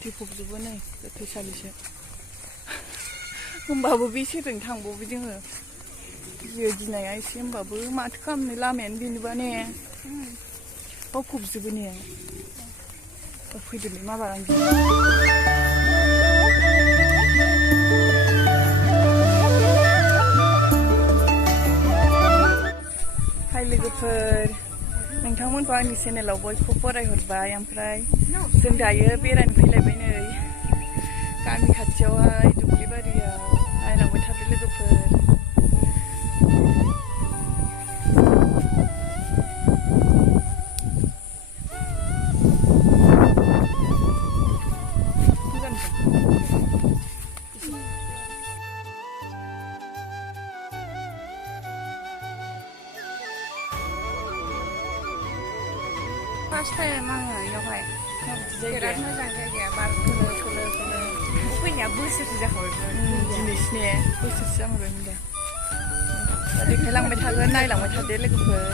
थैफबजोबो नै गोथैसालिसो होमबाबो बेसेजों थांबावो जोङो गियो गिनाया एसे होमबाबो माथो खालामनो लामायानो बेनोबा ने बावफबजोबो ने फैदोलै माबार आं हाय लोगोफोर नोंथांमोनखौ आंनि चेनेलाव बयखौ फरायहरबाय ओमफ्राय जों दायो बेरायनो फैलायबाय नै गामि खाथियावहाय दुब्लिबारियाव नायलांबाय थादो लोगोफोर फार्स्ट टाइम आङो बेयावहाय बिराद मोजां जायगाया बार खोलो खोलो खोलो फैनाया बोसोरसे जाखाबाय दिनैसो ने बोसोरसे जामारबायमोन दा देखायलांबाय थागोन नायलांबाय थादो लोगोफोर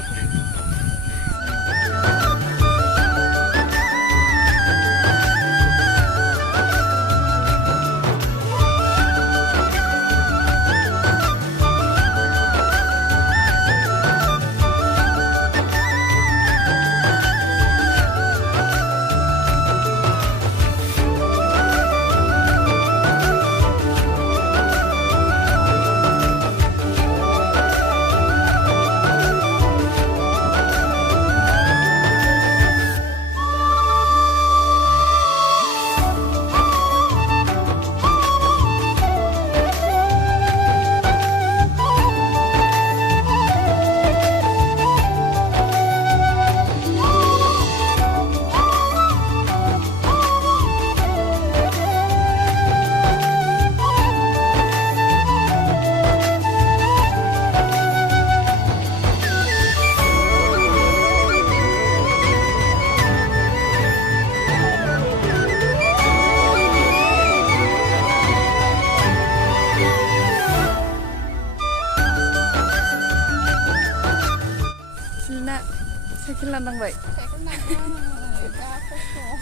साइकेल लांनांबाय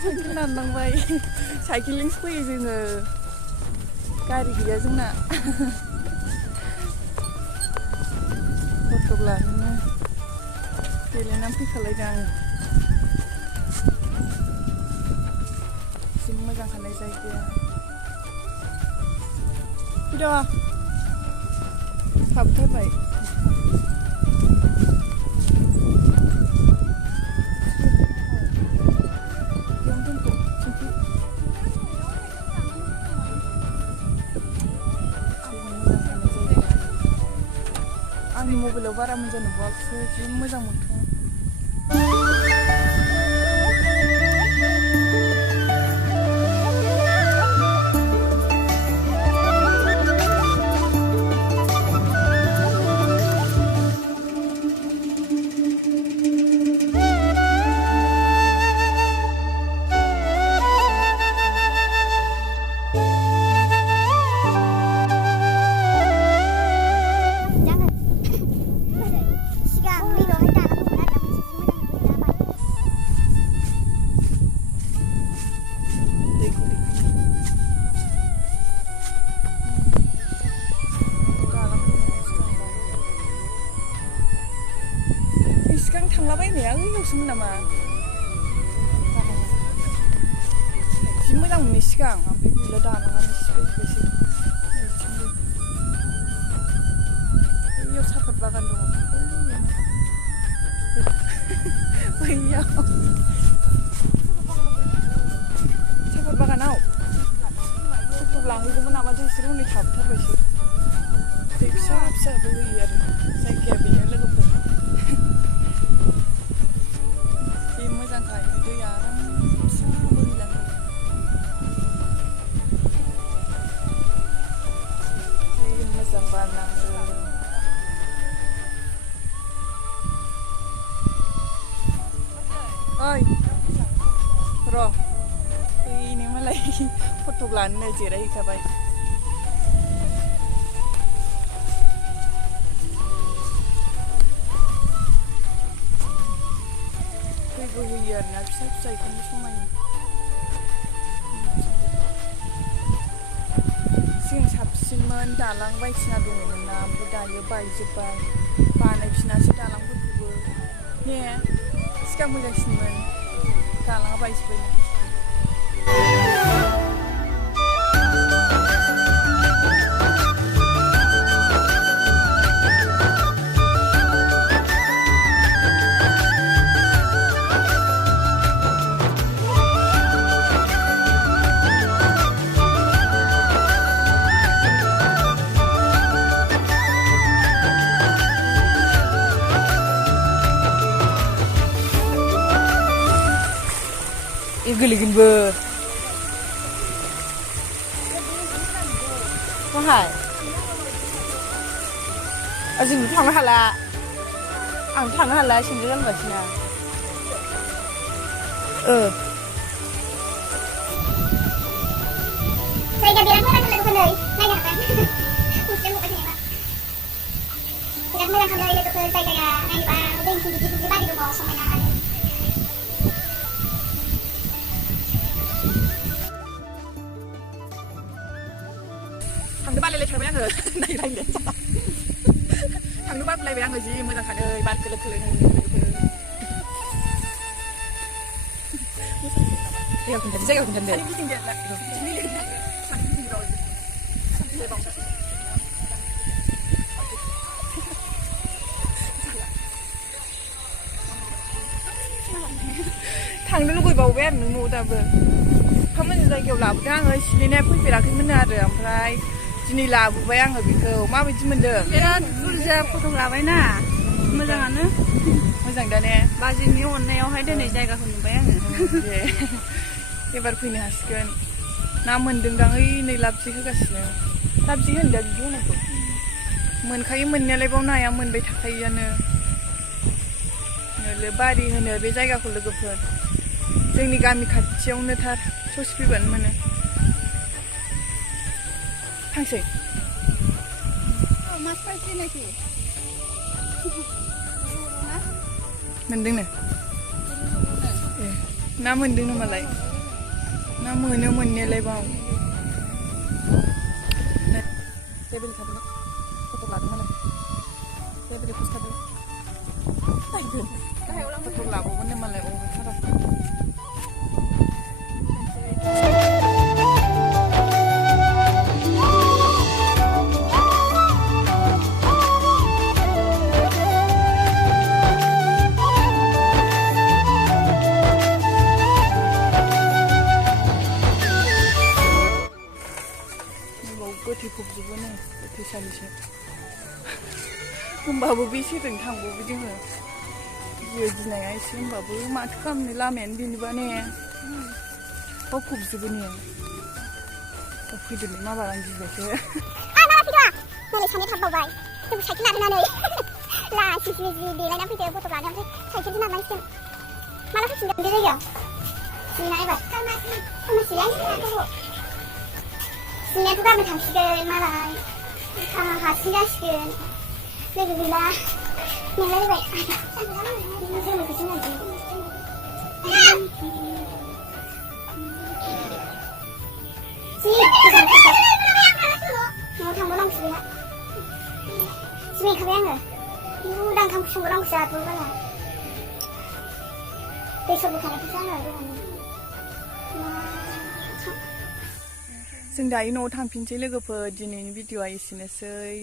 साइकेल लांनांबाय साइकेलजोंसो फैयो जोङो गारि गैया जोंना फट' लानो गेलेनानै फैखालायदों आङो जि मोजां खालाय जायगाया फैद' हाबथारबाय आंनि मबाइलाव बारा मोजां नुबावाखै जि मोजां मोनथार सिगां थांलाबायनाया ओइयावसोमोन नामा जि मोजां मोनो सिगां ओमफ्राय गैला दालाङानो सिफायजोब्बायसो बैयाव साफात बागान दङ बैयाव साफात बागानाव फट' लाहैगौमोन नामा बिसोर हनै थाबथारबायसो दै फिसा फिसा बोहैयो आरो जायगाया बेनो लोगोफोर मोजां खायो दैया आराम फिसा बोहैलाङो जि मोजां बार नाङो ओइ र' बैनो मालाय फट' लानो जिरायहैखाबाय दै बोहैयो आरोना फिसा फिसा बेखौनो समायो थांदोंमोन दालां बायदिसिना दङमोन ना ओमफ्राय दायो बायजोब्बाय बानायफिनासै दालांफोरखौबो ने सिगां मोजांसिनमोन दालाङा बायजोब्बाय गोलैगोनबो माहाय जोंबो थांनो हाला आं थांनो हाला सिंग्रि गानगासिनो जायगा बिराद मोजां लोगोफोर नै नायनो हागोन मुसलिम मुगासिनो बिराद मोजां खालामदों लोगोफोर जायगाया नायनोबा दैथिं दुब्लि बारि दङ समायना थांनो बालायलायथारबाय आङो नायलायनो थांनो बालायबाय आङो जि मोजांखानो बार खोलो खोलो जायगा खोन्थादो थांनो लुगैबावबाय आरो नों न'आव दाबो एफा मोजां जायगायाव लाबोदों आङो सिलिनाया फैफेराखैमोन आरो ओमफ्राय दिनै लाबोबाय आङो बेखौ माबायदि मोनदों बिराद बुरजा फट' लाबायना मोजाङानो मोजां दा ने बाजैनि अननायावहाय दिनै जायगाखौ नुबाय आङो एबार फैनो हासिगोन ना मोनदोंदां ओइ नै लाबजि होगासिनो लाबजि होनदों बिदि होनायखौ मोनखायो मोननायालाय बाव नाया मोनबाय थाखायोआनो बारि होनो बे जायगाखौ लोगोफोर जोंनि गामि खाथियावनो थार ससे फैबानो मोनो थांसै मोनदोंनो ना मोनदों नामालाय ना मोनो मोननायालाय बाव जेबो थादों फट' लादों मालाय जेबो खस्थादों फट' लाबावगोन मालाय अबेथाराखै गोथैफबजोबो नै गोथैसालिसो होमबाबो बेसेजों थांबावो जोङो गियो गिनाया एसे होमबाबो माथो खालामनो लामायानो बेनोबा ने फबजोबो ने फैदोलै माबार आं गिबायसो नोरै सानै थाबबावबाय जोंबो साइकेल लादोंनानै लासि जि देलायना फैदो फट' लानो ओमफ्राय साइकेलजों नारनांसिगोन माला फैफिनगोन बे जायगायाव जिना एबार जिनायाथ' गाबोन थांसिगोन मालाय हारसिं जासिगोन लोगो गैला मेंलायबाय जोंनिखौसो नायदों जि गोजान थांबाय न'आव थांबावनांसिगोन जिरायखाबाय आङो उदां ओंखाम संबावनांगौसो जाथ'बाला दै सरबोखानायखौसो आङो दहायनो जों दायो न'आव थांफिनसै लोगोफोर दिनैनि भिडिअ'आ एसेनोसै